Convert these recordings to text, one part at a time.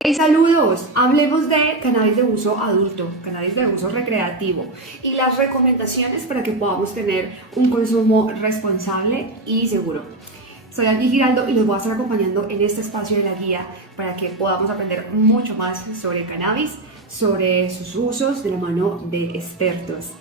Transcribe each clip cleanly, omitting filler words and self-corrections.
Hey, saludos, hablemos de cannabis de uso adulto, cannabis de uso recreativo y las recomendaciones para que podamos tener un consumo responsable y seguro. Soy Albi Giraldo y los voy a estar acompañando en este espacio de la guía para que podamos aprender mucho más sobre cannabis, sobre sus usos de la mano de expertos.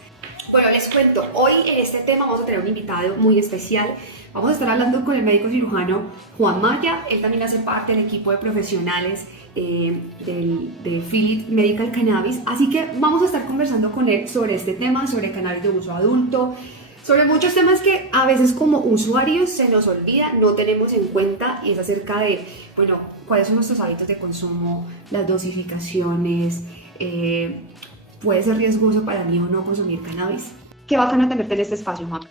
Bueno, les cuento, hoy en este tema vamos a tener un invitado muy especial. Vamos a estar hablando con el médico cirujano Juan Maya. Él también hace parte del equipo de profesionales de Philip Medical Cannabis. Así que vamos a estar conversando con él sobre este tema, sobre cannabis de uso adulto, sobre muchos temas que a veces como usuarios se nos olvida, no tenemos en cuenta, y es acerca de, bueno, cuáles son nuestros hábitos de consumo, las dosificaciones, puede ser riesgoso para mí o no consumir cannabis. Qué bacano tenerte en este espacio, Juan.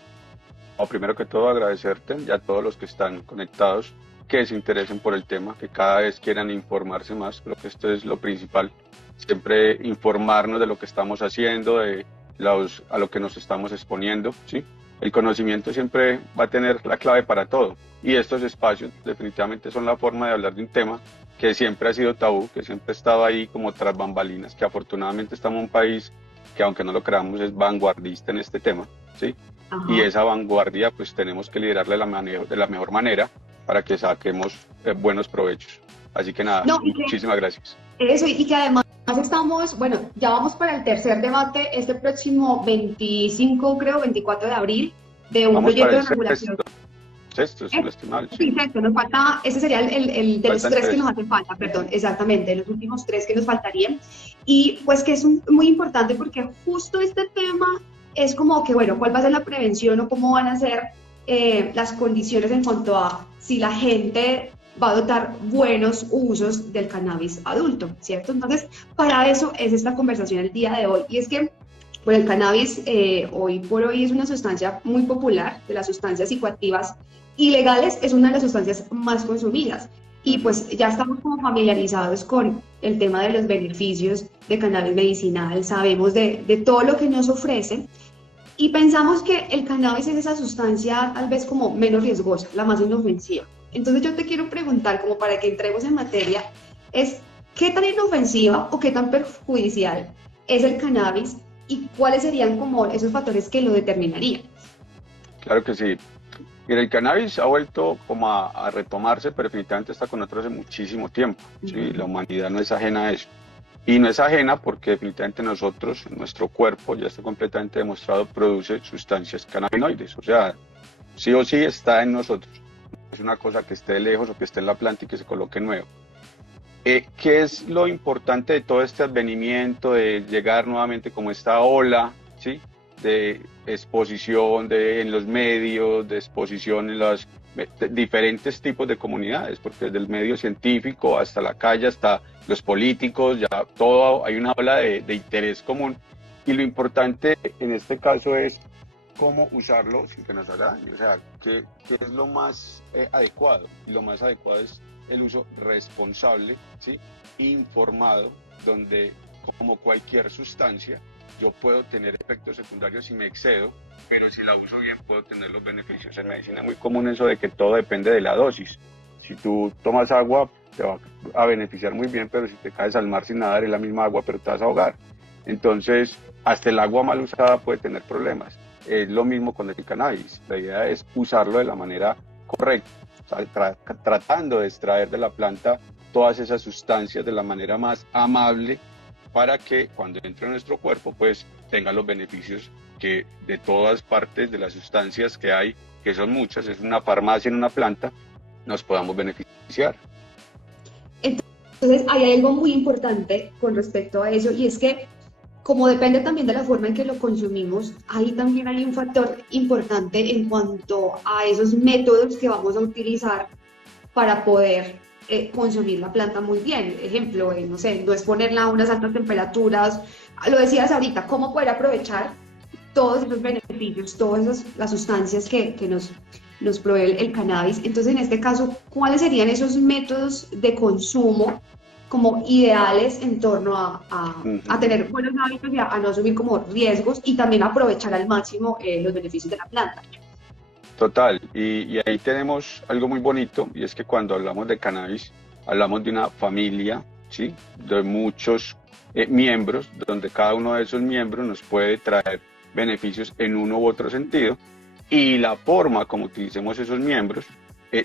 Primero que todo agradecerte y a todos los que están conectados, que se interesen por el tema, que cada vez quieran informarse más. Creo que esto es lo principal, siempre informarnos de lo que estamos haciendo, a lo que nos estamos exponiendo, ¿sí? El conocimiento siempre va a tener la clave para todo, y estos espacios definitivamente son la forma de hablar de un tema que siempre ha sido tabú, que siempre ha estado ahí como tras bambalinas, que afortunadamente estamos en un país que, aunque no lo creamos, es vanguardista en este tema, ¿sí? Ajá. Y esa vanguardia pues tenemos que liderarla de la mejor manera para que saquemos buenos provechos. Así que nada, muchísimas gracias. Eso, y que además estamos, bueno, ya vamos para el tercer debate este próximo 25, creo, 24 de abril, de un Vamos proyecto para de regulación. Sexto, si no estoy mal. Sí, exacto, nos falta, ese sería el de los Faltan tres que tres. nos hacen falta, perdón, exactamente, de los últimos tres que nos faltarían. Y pues que es muy importante porque justo este tema es como que, bueno, ¿cuál va a ser la prevención o cómo van a ser las condiciones en cuanto a si la gente va a adoptar buenos usos del cannabis adulto, ¿cierto? Entonces, para eso es esta conversación el día de hoy. Y es que, bueno, el cannabis hoy por hoy es una sustancia muy popular, de las sustancias psicoactivas ilegales, es una de las sustancias más consumidas. Y pues ya estamos como familiarizados con el tema de los beneficios de cannabis medicinal, sabemos de todo lo que nos ofrece. Y pensamos que el cannabis es esa sustancia tal vez como menos riesgosa, la más inofensiva. Entonces yo te quiero preguntar, como para que entremos en materia, es ¿qué tan inofensiva o qué tan perjudicial es el cannabis y cuáles serían como esos factores que lo determinarían? Claro que sí. Mira, el cannabis ha vuelto como a retomarse, pero definitivamente está con nosotros hace muchísimo tiempo, ¿sí? La humanidad no es ajena a eso. Y no es ajena porque definitivamente nosotros, nuestro cuerpo, ya está completamente demostrado, produce sustancias cannabinoides. O sea, sí o sí está en nosotros. Es una cosa que esté lejos o que esté en la planta y que se coloque nuevo. ¿Qué es lo importante de todo este advenimiento, de llegar nuevamente como esta ola, ¿sí? De exposición en los medios, de exposición en los diferentes tipos de comunidades, porque desde el medio científico hasta la calle, hasta los políticos, ya todo, hay una ola de interés común, y lo importante en este caso es cómo usarlo sin que nos haga daño, o sea, qué es lo más adecuado, y lo más adecuado es el uso responsable, ¿sí? Informado, donde como cualquier sustancia yo puedo tener efectos secundarios si me excedo, pero si la uso bien puedo tener los beneficios. En medicina es muy común eso de que todo depende de la dosis. Si tú tomas agua te va a beneficiar muy bien, pero si te caes al mar sin nadar es la misma agua, pero te vas a ahogar. Entonces, hasta el agua mal usada puede tener problemas. Es lo mismo con el cannabis. La idea es usarlo de la manera correcta, o sea, tratando de extraer de la planta todas esas sustancias de la manera más amable, para que cuando entre a nuestro cuerpo pues tenga los beneficios que de todas partes de las sustancias que hay, que son muchas, es una farmacia en una planta, nos podamos beneficiar. Entonces hay algo muy importante con respecto a eso, y es que como depende también de la forma en que lo consumimos, ahí también hay un factor importante en cuanto a esos métodos que vamos a utilizar para poder consumir la planta muy bien. Ejemplo, no sé, no es ponerla a unas altas temperaturas. Lo decías ahorita, cómo poder aprovechar todos esos beneficios, todas las sustancias que nos provee el cannabis. Entonces, en este caso, ¿cuáles serían esos métodos de consumo como ideales en torno a tener buenos hábitos y a no asumir como riesgos y también aprovechar al máximo los beneficios de la planta? Total, y ahí tenemos algo muy bonito, y es que cuando hablamos de cannabis, hablamos de una familia, ¿sí? De muchos miembros, donde cada uno de esos miembros nos puede traer beneficios en uno u otro sentido, y la forma como utilicemos esos miembros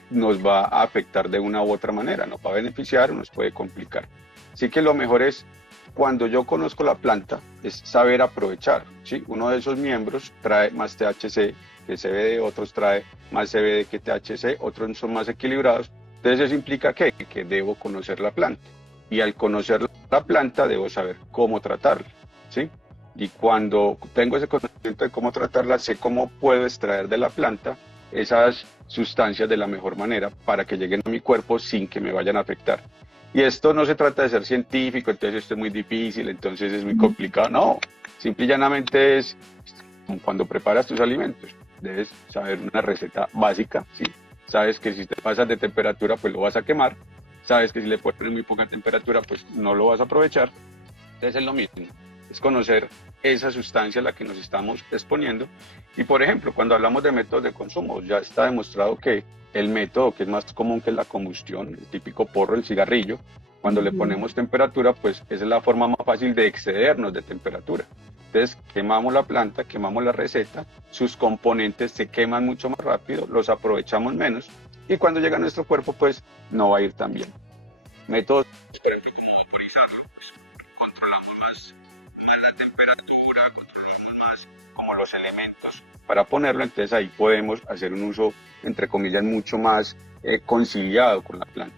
nos va a afectar de una u otra manera, nos va a beneficiar o nos puede complicar. Así que lo mejor es, cuando yo conozco la planta, es saber aprovechar, ¿sí? Uno de esos miembros trae más THC que CBD, otros trae más CBD que THC, otros son más equilibrados. Entonces eso implica que debo conocer la planta. Y al conocer la planta debo saber cómo tratarla, ¿sí? Y cuando tengo ese conocimiento de cómo tratarla, sé cómo puedo extraer de la planta esas sustancias de la mejor manera para que lleguen a mi cuerpo sin que me vayan a afectar. Y esto no se trata de ser científico, entonces esto es muy difícil, entonces es muy complicado. No, simple y llanamente es como cuando preparas tus alimentos. Debes saber una receta básica, ¿sí? Sabes que si te pasas de temperatura, pues lo vas a quemar. Sabes que si le pones muy poca temperatura, pues no lo vas a aprovechar. Entonces es lo mismo, es conocer esa sustancia a la que nos estamos exponiendo. Y por ejemplo, cuando hablamos de métodos de consumo, ya está demostrado que el método que es más común que la combustión, el típico porro, el cigarrillo, cuando le ponemos temperatura, pues esa es la forma más fácil de excedernos de temperatura. Entonces quemamos la planta, quemamos la receta, sus componentes se queman mucho más rápido, los aprovechamos menos y cuando llega a nuestro cuerpo, pues no va a ir tan bien. Métodos, por ejemplo, como vaporizarlo, pues controlamos más la temperatura, controlamos más como los elementos para ponerlo, entonces ahí podemos hacer un uso, entre comillas, mucho más conciliado con la planta.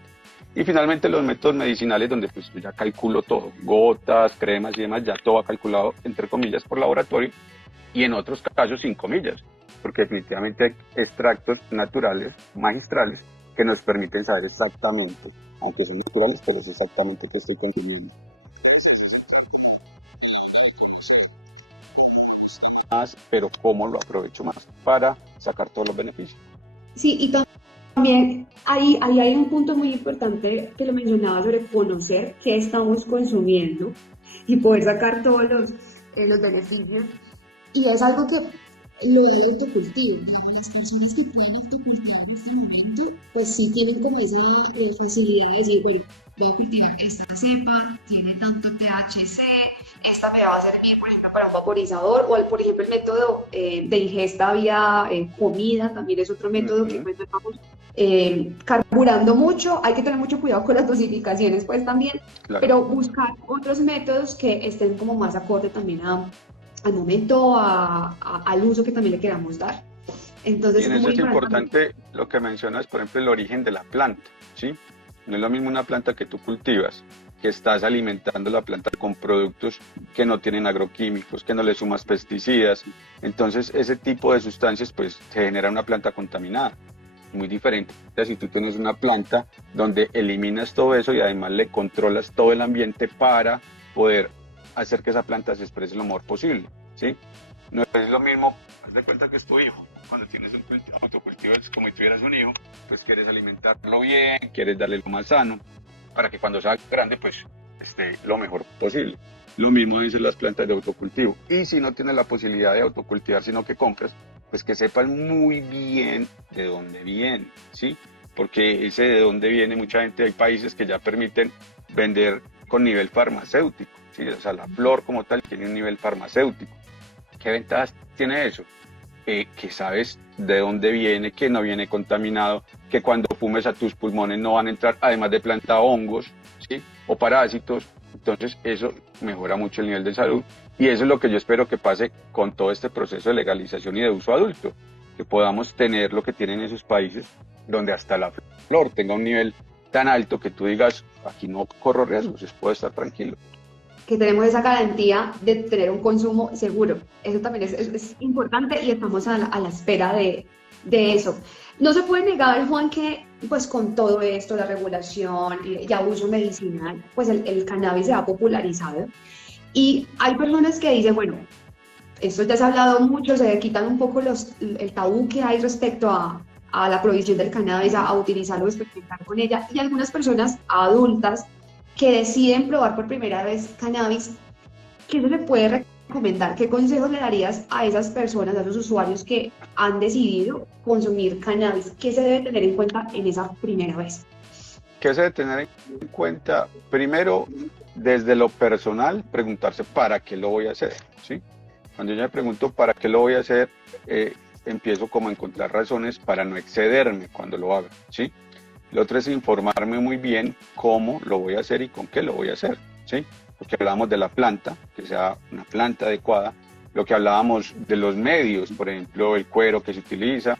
Y finalmente los métodos medicinales donde pues yo ya calculo todo, gotas, cremas y demás, ya todo va calculado, entre comillas, por laboratorio, y en otros casos sin comillas, porque definitivamente hay extractos naturales, magistrales, que nos permiten saber exactamente, aunque son naturales, pero es exactamente qué estoy consumiendo. Más, pero cómo lo aprovecho más para sacar todos los beneficios. Sí, y también ahí hay un punto muy importante que lo mencionaba sobre conocer qué estamos consumiendo y poder sacar todos los beneficios. Y es algo que lo del autocultivo, digamos, las personas que pueden autocultivar en este momento, pues sí tienen como esa facilidad de decir, bueno, voy a cultivar esta cepa, tiene tanto THC, esta me va a servir, por ejemplo, para un vaporizador, o por ejemplo el método de ingesta vía comida, también es otro método que pues estamos carburando mucho, hay que tener mucho cuidado con las dosificaciones pues también, claro. Pero buscar otros métodos que estén como más acorde también al momento, al uso que también le queramos dar. Entonces, y en eso es importante lo que mencionas, por ejemplo, el origen de la planta, ¿sí? No es lo mismo una planta que tú cultivas, que estás alimentando la planta con productos que no tienen agroquímicos, que no le sumas pesticidas. Entonces, ese tipo de sustancias, pues, te genera una planta contaminada. Muy diferente. Si tú tienes una planta donde eliminas todo eso y además le controlas todo el ambiente para poder hacer que esa planta se exprese lo mejor posible, ¿sí? No es lo mismo, haz de cuenta que es tu hijo. Cuando tienes un autocultivo es como si tuvieras un hijo, pues quieres alimentarlo bien, quieres darle lo más sano, para que cuando sea grande, pues esté lo mejor posible. Lo mismo dicen las plantas de autocultivo. Y si no tienes la posibilidad de autocultivar, sino que compras, pues que sepas muy bien de dónde viene, ¿sí? Porque ese de dónde viene, mucha gente, hay países que ya permiten vender con nivel farmacéutico, ¿sí? O sea, la flor como tal tiene un nivel farmacéutico. ¿Qué ventajas tiene eso? Que sabes de dónde viene, que no viene contaminado, que cuando fumes a tus pulmones no van a entrar, además de planta, hongos, ¿sí? O parásitos. Entonces eso mejora mucho el nivel de salud y eso es lo que yo espero que pase con todo este proceso de legalización y de uso adulto, que podamos tener lo que tienen esos países donde hasta la flor tenga un nivel tan alto que tú digas, aquí no corro riesgos, puedo estar tranquilo. Que tenemos esa garantía de tener un consumo seguro. Eso también es importante y estamos a la espera de eso. No se puede negar, Juan, que pues con todo esto, la regulación y abuso medicinal, pues el cannabis se ha popularizado. Y hay personas que dicen, bueno, esto ya se ha hablado mucho, se quitan un poco el tabú que hay respecto a la prohibición del cannabis, a utilizarlo, a experimentar con ella. Y algunas personas adultas que deciden probar por primera vez cannabis, que eso le puede recomendar? ¿Qué consejos le darías a esas personas, a esos usuarios que han decidido consumir cannabis? ¿Qué se debe tener en cuenta en esa primera vez? ¿Qué se debe tener en cuenta? Primero, desde lo personal, preguntarse para qué lo voy a hacer, ¿sí? Cuando yo me pregunto para qué lo voy a hacer, empiezo como a encontrar razones para no excederme cuando lo haga, ¿sí? Lo otro es informarme muy bien cómo lo voy a hacer y con qué lo voy a hacer, ¿sí? Porque hablamos de la planta, que sea una planta adecuada, lo que hablábamos de los medios, por ejemplo, el cuero que se utiliza,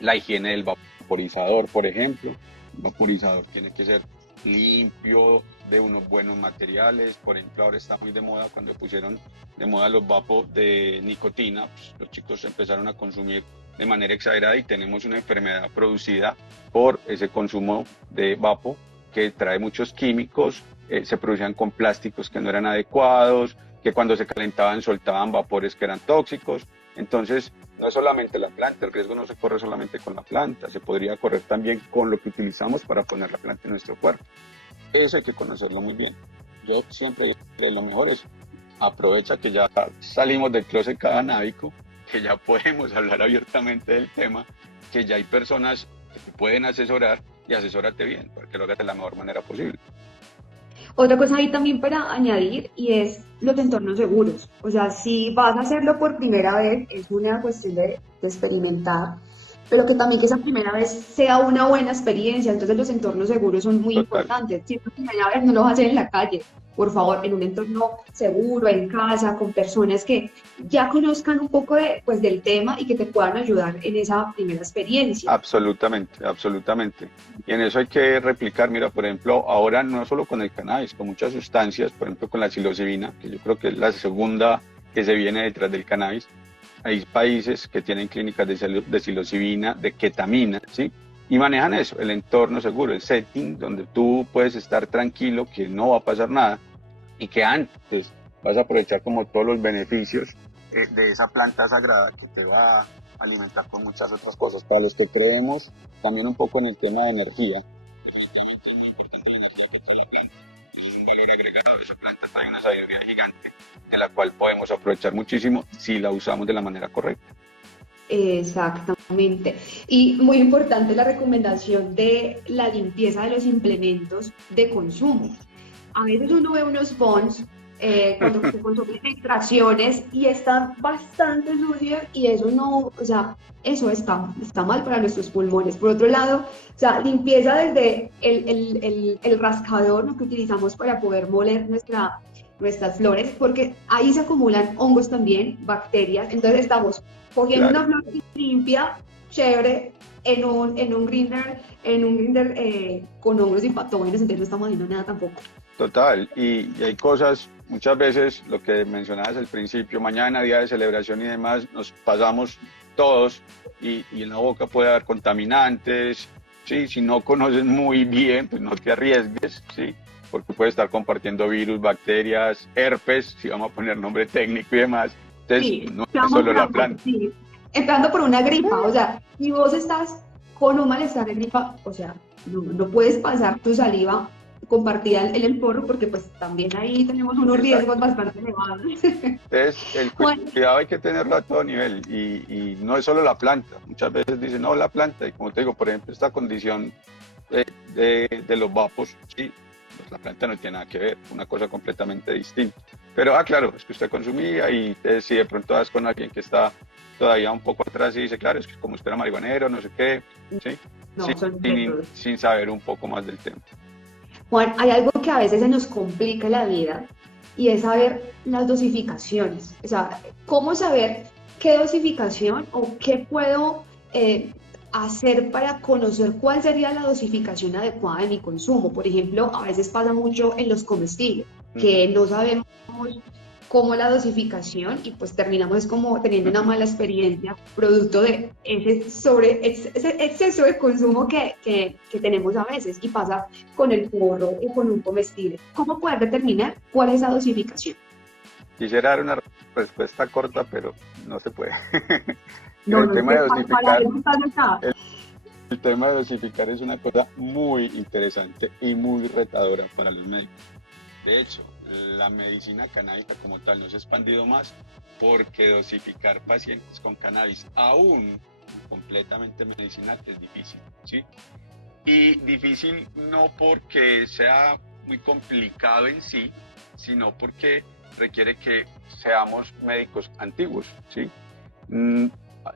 la higiene del vaporizador, por ejemplo. El vaporizador tiene que ser limpio, de unos buenos materiales. Por ejemplo, ahora está muy de moda, cuando pusieron de moda los vapos de nicotina, pues los chicos empezaron a consumir de manera exagerada y tenemos una enfermedad producida por ese consumo de vapo que trae muchos químicos, se producían con plásticos que no eran adecuados, que cuando se calentaban soltaban vapores que eran tóxicos. Entonces, no es solamente la planta, el riesgo no se corre solamente con la planta, se podría correr también con lo que utilizamos para poner la planta en nuestro cuerpo. Eso hay que conocerlo muy bien. Yo siempre digo que lo mejor es aprovecha que ya salimos del closet canábico, que ya podemos hablar abiertamente del tema, que ya hay personas que te pueden asesorar y asesórate bien para que lo hagas de la mejor manera posible. Otra cosa ahí también para añadir y es los entornos seguros. O sea, si vas a hacerlo por primera vez, es una cuestión de experimentar, pero que también que esa primera vez sea una buena experiencia. Entonces los entornos seguros son muy Total. importantes. Si es la primera vez, no lo vas a hacer en la calle. Por favor, en un entorno seguro, en casa, con personas que ya conozcan un poco de, pues, del tema y que te puedan ayudar en esa primera experiencia. Absolutamente, absolutamente. Y en eso hay que replicar, mira, por ejemplo, ahora no solo con el cannabis, con muchas sustancias, por ejemplo con la psilocibina, que yo creo que es la segunda que se viene detrás del cannabis. Hay países que tienen clínicas de psilocibina, de ketamina, ¿sí? Y manejan eso, el entorno seguro, el setting donde tú puedes estar tranquilo, que no va a pasar nada y que antes vas a aprovechar como todos los beneficios de esa planta sagrada que te va a alimentar con muchas otras cosas. Para los que creemos también un poco en el tema de energía, definitivamente es muy importante la energía que trae la planta. Eso es un valor agregado, esa planta trae una sabiduría gigante en la cual podemos aprovechar muchísimo si la usamos de la manera correcta. Exactamente. Y muy importante la recomendación de la limpieza de los implementos de consumo. A veces uno ve unos bonds cuando se consumen filtraciones y están bastante sucios y eso no, o sea, eso está mal para nuestros pulmones. Por otro lado, o sea, limpieza desde el rascador, lo que utilizamos para poder moler nuestras flores, porque ahí se acumulan hongos también, bacterias, entonces estamos cogiendo Claro. una flor limpia, chévere, en un grinder con hongos y patógenos, entonces no estamos haciendo nada tampoco. Total, y hay cosas, muchas veces lo que mencionabas al principio, mañana, día de celebración y demás, nos pasamos todos y en la boca puede haber contaminantes, ¿sí? Si no conoces muy bien, pues no te arriesgues, ¿sí? Porque puede estar compartiendo virus, bacterias, herpes, si vamos a poner nombre técnico y demás. Entonces, Sí, no es estamos solo la hablando, planta. sí. Empezando por una gripa, o sea, si vos estás con un malestar de gripa, o sea, no puedes pasar tu saliva compartida en el porro porque pues también ahí tenemos unos riesgos Exacto. bastante elevados. Entonces, el Bueno, cuidado hay que tenerlo a todo nivel y no es solo la planta. Muchas veces dicen, no, la planta, y como te digo, por ejemplo, esta condición de los vapos, sí, pues la planta no tiene nada que ver, una cosa completamente distinta. Pero, claro, es que usted consumía y si de pronto vas con alguien que está todavía un poco atrás y dice, claro, es que como usted era marihuanero, no sé qué, ¿sí? no, son métodos. Sin saber un poco más del tema. Juan, hay algo que a veces se nos complica la vida y es saber las dosificaciones. O sea, cómo saber qué dosificación o qué puedo hacer para conocer cuál sería la dosificación adecuada de mi consumo. Por ejemplo, a veces pasa mucho en los comestibles, que no sabemos cómo la dosificación y pues terminamos como teniendo una mala experiencia producto de ese exceso de consumo que tenemos a veces y pasa con el porro y con un comestible. ¿Cómo poder determinar cuál es la dosificación? Quisiera dar una respuesta corta, pero no se puede. Mira, No, no, es que para eso está acá. el tema de dosificar es una cosa muy interesante y muy retadora para los médicos. De hecho, la medicina canábica como tal no se ha expandido más porque dosificar pacientes con cannabis aún completamente medicinal es difícil, ¿sí? Y difícil no porque sea muy complicado en sí, sino porque requiere que seamos médicos antiguos, ¿sí?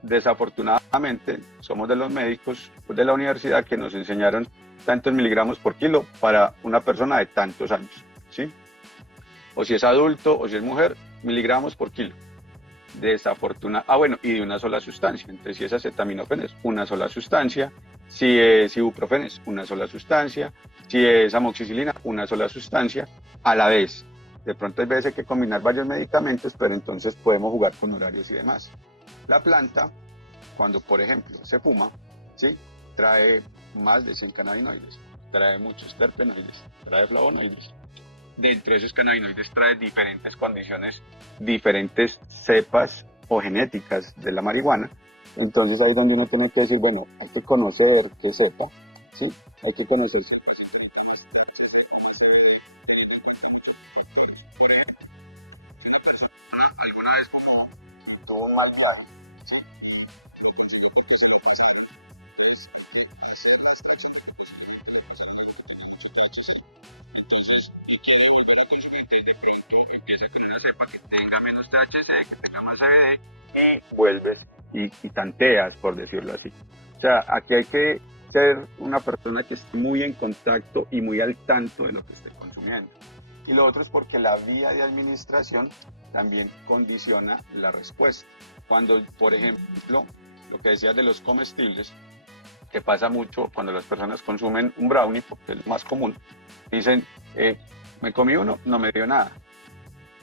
Desafortunadamente, somos de los médicos de la universidad que nos enseñaron tantos miligramos por kilo para una persona de tantos años, ¿sí? O si es adulto o si es mujer, miligramos por kilo. Bueno, y de una sola sustancia. Entonces, si es acetaminofén, es una sola sustancia. Si es ibuprofeno, es una sola sustancia. Si es amoxicilina, una sola sustancia a la vez. De pronto hay veces hay que combinar varios medicamentos, pero entonces podemos jugar con horarios y demás. La planta, cuando por ejemplo se fuma, ¿sí?, trae más de 100 cannabinoides, trae muchos terpenoides, trae flavonoides. Dentro de esos cannabinoides trae diferentes condiciones, diferentes cepas o genéticas de la marihuana. Entonces ahí es donde uno tiene que decir, bueno, hay que conocer qué cepa, ¿sí? Hay que conocer eso. Alguna vez tuvo un mal viaje, ¿sí? Entonces, no quiero volver a consumir de pronto, empieza con una cepa que tenga menos THC, que tenga más CBD, y vuelves y tanteas, por decirlo así. O sea, aquí hay que ser una persona que esté muy en contacto y muy al tanto de lo que esté consumiendo. Y lo otro es porque la vía de administración también condiciona la respuesta. Cuando, por ejemplo, lo que decías de los comestibles, que pasa mucho cuando las personas consumen un brownie, porque es lo más común, dicen, me comí uno, no me dio nada.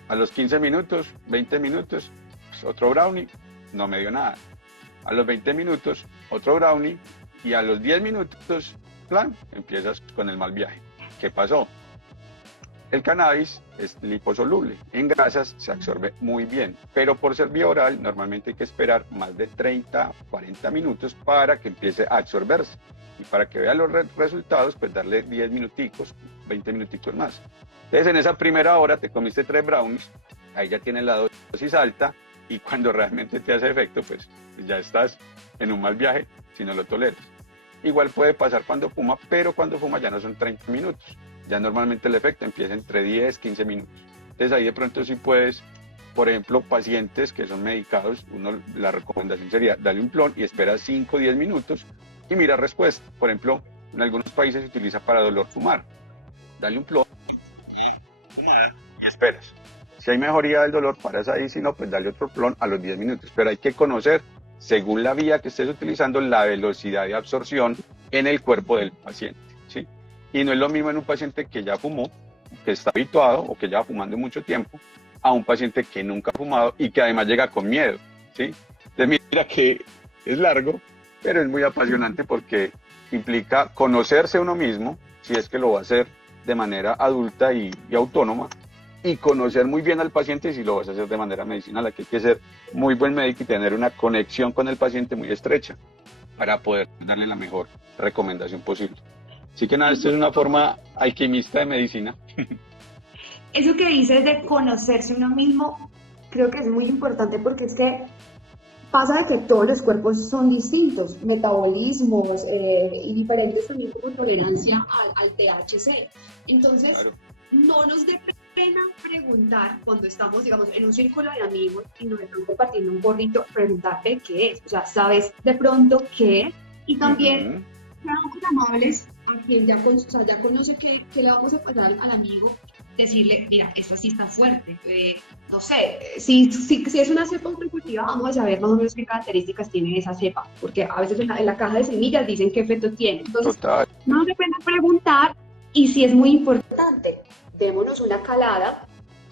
A los 15 minutos, 20 minutos, pues otro brownie, no me dio nada. A los 20 minutos, otro brownie, y a los 10 minutos, plan, empiezas con el mal viaje. ¿Qué pasó? El cannabis es liposoluble, en grasas se absorbe muy bien, pero por ser vía oral normalmente hay que esperar más de 30, 40 minutos para que empiece a absorberse. Y para que vea los resultados, pues darle 10 minuticos, 20 minuticos más. Entonces en esa primera hora te comiste 3 brownies, ahí ya tienes la dosis alta, y cuando realmente te hace efecto, pues ya estás en un mal viaje si no lo toleras. Igual puede pasar cuando fuma, pero cuando fuma ya no son 30 minutos. Ya normalmente el efecto empieza entre 10, 15 minutos. Entonces ahí de pronto sí puedes, por ejemplo, pacientes que son medicados, la recomendación sería darle un plon y espera 5 o 10 minutos y mira respuesta. Por ejemplo, en algunos países se utiliza para dolor fumar. Dale un plon y esperas. Si hay mejoría del dolor, paras ahí, si no, pues dale otro plon a los 10 minutos. Pero hay que conocer, según la vía que estés utilizando, la velocidad de absorción en el cuerpo del paciente, ¿sí? Y no es lo mismo en un paciente que ya fumó, que está habituado o que lleva fumando mucho tiempo, a un paciente que nunca ha fumado y que además llega con miedo, ¿sí? Entonces mira que es largo, pero es muy apasionante porque implica conocerse uno mismo, si es que lo va a hacer de manera adulta y autónoma, y conocer muy bien al paciente si lo vas a hacer de manera medicinal. Aquí hay que ser muy buen médico y tener una conexión con el paciente muy estrecha para poder darle la mejor recomendación posible. Así que nada, esto es una forma alquimista de medicina. Eso que dices de conocerse uno mismo, creo que es muy importante porque es que pasa de que todos los cuerpos son distintos, metabolismos y diferentes también como tolerancia al THC. Entonces, claro, no nos dé pena preguntar cuando estamos, digamos, en un círculo de amigos y nos están compartiendo un gorrito, preguntarte qué es. O sea, ¿sabes de pronto qué? Y también seamos amables a quien ya conoce que le vamos a pasar al amigo, decirle, mira, esta sí está fuerte, no sé, si es una cepa ultracultiva, vamos a saber más o menos qué características tiene esa cepa, porque a veces en la caja de semillas dicen qué efecto tiene. Entonces, total, no nos depende preguntar, y si es muy importante, démonos una calada,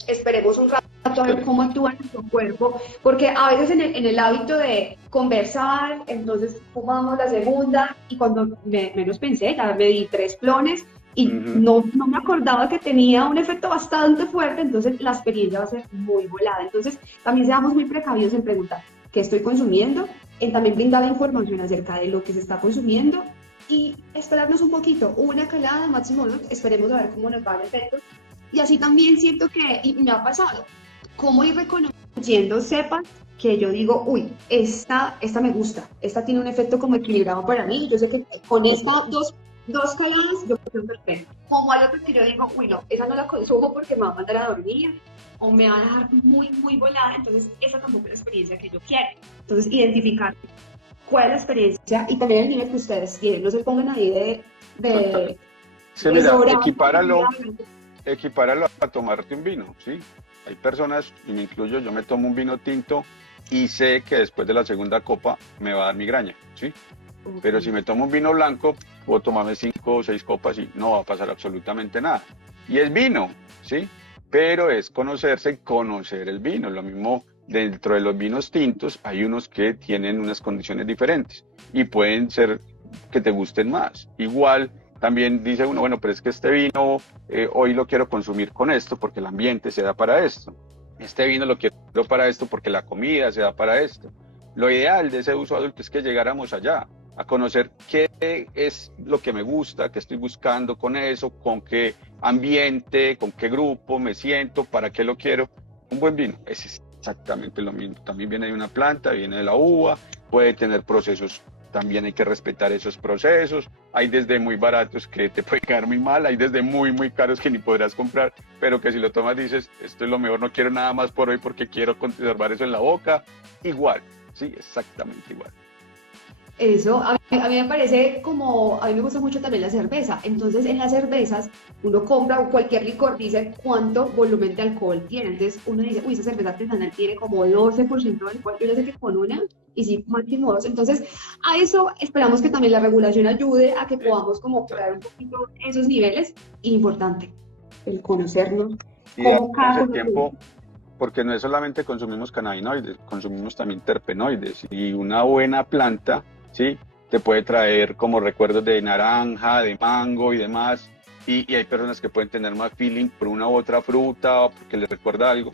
esperemos un rato a ver cómo actúa nuestro cuerpo, porque a veces en el hábito de conversar, entonces fumamos la segunda, y cuando menos pensé, ya me di 3 plones, y no me acordaba que tenía un efecto bastante fuerte, entonces la experiencia va a ser muy volada. Entonces también seamos muy precavidos en preguntar qué estoy consumiendo, en también brindar la información acerca de lo que se está consumiendo, y esperarnos un poquito, una calada, máximo 2, esperemos a ver cómo nos va el efecto. Y así también siento que, y me ha pasado, cómo ir reconociendo cepas que yo digo, uy, esta me gusta, esta tiene un efecto como equilibrado para mí, yo sé que con esta dos caladas yo creo perfecto. Como hay otras que yo digo, uy, no, esa no la consumo porque me va a mandar a dormir o me va a dejar muy, muy volada, entonces esa tampoco es la experiencia que yo quiero. Entonces, identificar cuál es la experiencia y también el nivel que ustedes tienen, no se pongan ahí Total. de, Sí, de mira, sobra. equipáralo a tomarte un vino, ¿sí? Hay personas, y me incluyo, yo me tomo un vino tinto y sé que después de la segunda copa me va a dar migraña, ¿sí? Pero si me tomo un vino blanco, puedo tomarme 5 o 6 copas y no va a pasar absolutamente nada. Y es vino, ¿sí? Pero es conocerse y conocer el vino. Lo mismo dentro de los vinos tintos, hay unos que tienen unas condiciones diferentes y pueden ser que te gusten más. Igual también dice uno, bueno, pero es que este vino hoy lo quiero consumir con esto porque el ambiente se da para esto. Este vino lo quiero para esto porque la comida se da para esto. Lo ideal de ese uso adulto es que llegáramos allá, a conocer qué es lo que me gusta, qué estoy buscando con eso, con qué ambiente, con qué grupo me siento, para qué lo quiero. Un buen vino es exactamente lo mismo. También viene de una planta, viene de la uva, puede tener procesos, también hay que respetar esos procesos. Hay desde muy baratos que te puede quedar muy mal, hay desde muy, muy caros que ni podrás comprar, pero que si lo tomas dices, esto es lo mejor, no quiero nada más por hoy porque quiero conservar eso en la boca. Igual, sí, exactamente igual. Eso, a mí me parece como, a mí me gusta mucho también la cerveza, entonces en las cervezas uno compra cualquier licor, dice cuánto volumen de alcohol tiene, entonces uno dice, uy, esa cerveza artesanal tiene como 12% de alcohol, yo ya sé que con una, y sí, máximo dos, entonces a eso esperamos que también la regulación ayude a que podamos como curar un poquito esos niveles, importante, el conocernos, Y cómo darnos cada el cosa tiene. tiempo, porque no es solamente consumimos cannabinoides, consumimos también terpenoides y una buena planta, ¿sí? Te puede traer como recuerdos de naranja, de mango y demás. Y hay personas que pueden tener más feeling por una u otra fruta o porque les recuerda algo.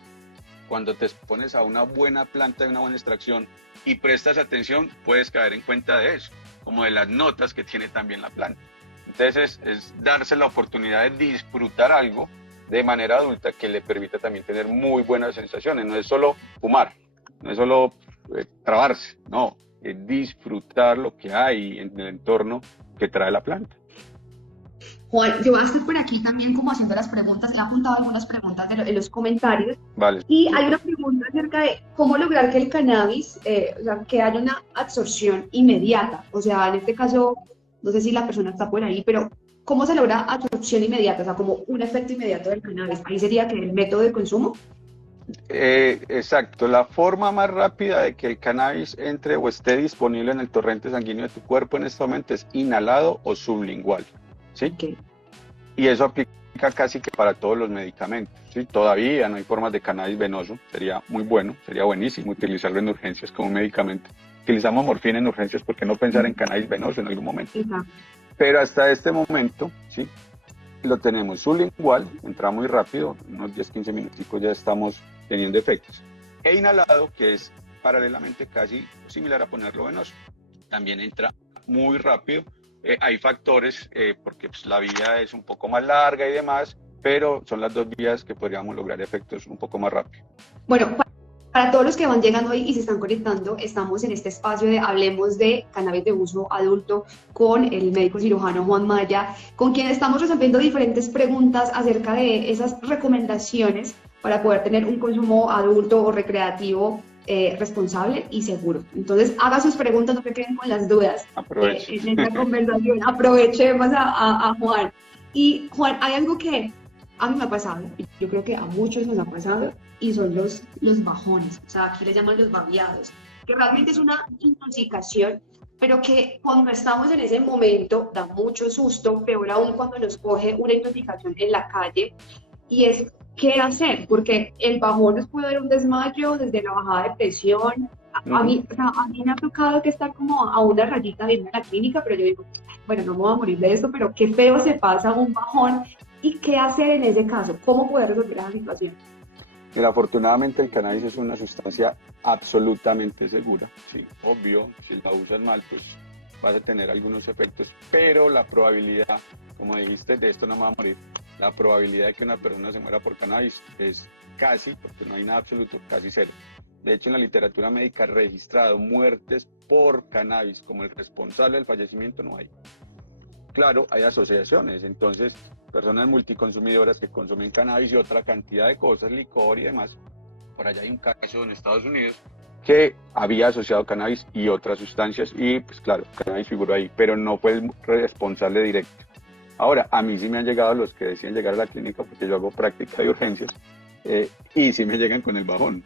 Cuando te expones a una buena planta de una buena extracción y prestas atención, puedes caer en cuenta de eso, como de las notas que tiene también la planta. Entonces es darse la oportunidad de disfrutar algo de manera adulta que le permita también tener muy buenas sensaciones. No es solo fumar, no es solo trabarse, no, es disfrutar lo que hay en el entorno que trae la planta. Juan, yo voy a estar por aquí también como haciendo las preguntas, he apuntado algunas preguntas de los comentarios Vale, y hay una súper. pregunta acerca de cómo lograr que el cannabis, o sea, que haya una absorción inmediata, o sea, en este caso, no sé si la persona está por ahí, pero ¿cómo se logra absorción inmediata? O sea, como un efecto inmediato del cannabis. Ahí sería que el método de consumo. Exacto, la forma más rápida de que el cannabis entre o esté disponible en el torrente sanguíneo de tu cuerpo en este momento es inhalado o sublingual, ¿sí? Ok. Y eso aplica casi que para todos los medicamentos, ¿sí? Todavía no hay formas de cannabis venoso, sería muy bueno, sería buenísimo utilizarlo en urgencias como un medicamento. Utilizamos morfina en urgencias, ¿por qué no pensar en cannabis venoso en algún momento? Exacto. Pero hasta este momento, ¿sí? Lo tenemos sublingual, entra muy rápido, unos 10-15 minuticos ya estamos teniendo efectos. E inhalado, que es paralelamente casi similar a ponerlo venoso. También entra muy rápido. Hay factores, porque pues, la vía es un poco más larga y demás, pero son las dos vías que podríamos lograr efectos un poco más rápido. Bueno, para todos los que van llegando hoy y se están conectando, estamos en este espacio de Hablemos de Cannabis de Uso Adulto con el médico cirujano Juan Maya, con quien estamos resolviendo diferentes preguntas acerca de esas recomendaciones para poder tener un consumo adulto o recreativo responsable y seguro. Entonces, haga sus preguntas, no se queden con las dudas Aproveche. en esta conversación. Aprovechemos a Juan. Y Juan, hay algo que a mí me ha pasado, y yo creo que a muchos nos ha pasado, y son los bajones, o sea, aquí le llaman los babeados, que realmente es una intoxicación, pero que cuando estamos en ese momento da mucho susto, peor aún cuando nos coge una intoxicación en la calle, y es qué hacer, porque el bajón nos puede dar un desmayo desde la bajada de presión. A Ujú. mí, o sea, a mí me ha tocado que estar como a una rayita de irme a la clínica, pero yo digo, bueno, no me voy a morir de esto, pero qué feo se pasa un bajón y qué hacer en ese caso, cómo poder resolver esa situación. Mira, afortunadamente el cannabis es una sustancia absolutamente segura, sí, obvio, si la usas mal, pues vas a tener algunos efectos, pero la probabilidad, como dijiste, de esto no me va a morir, la probabilidad de que una persona se muera por cannabis es casi, porque no hay nada absoluto, casi cero. De hecho, en la literatura médica registrado muertes por cannabis como el responsable del fallecimiento no hay. Claro, hay asociaciones, entonces personas multiconsumidoras que consumen cannabis y otra cantidad de cosas, licor y demás. Por allá hay un caso en Estados Unidos que había asociado cannabis y otras sustancias y pues claro, cannabis figuró ahí, pero no fue el responsable directo. Ahora, a mí sí me han llegado los que deciden llegar a la clínica porque yo hago práctica de urgencias y sí me llegan con el bajón.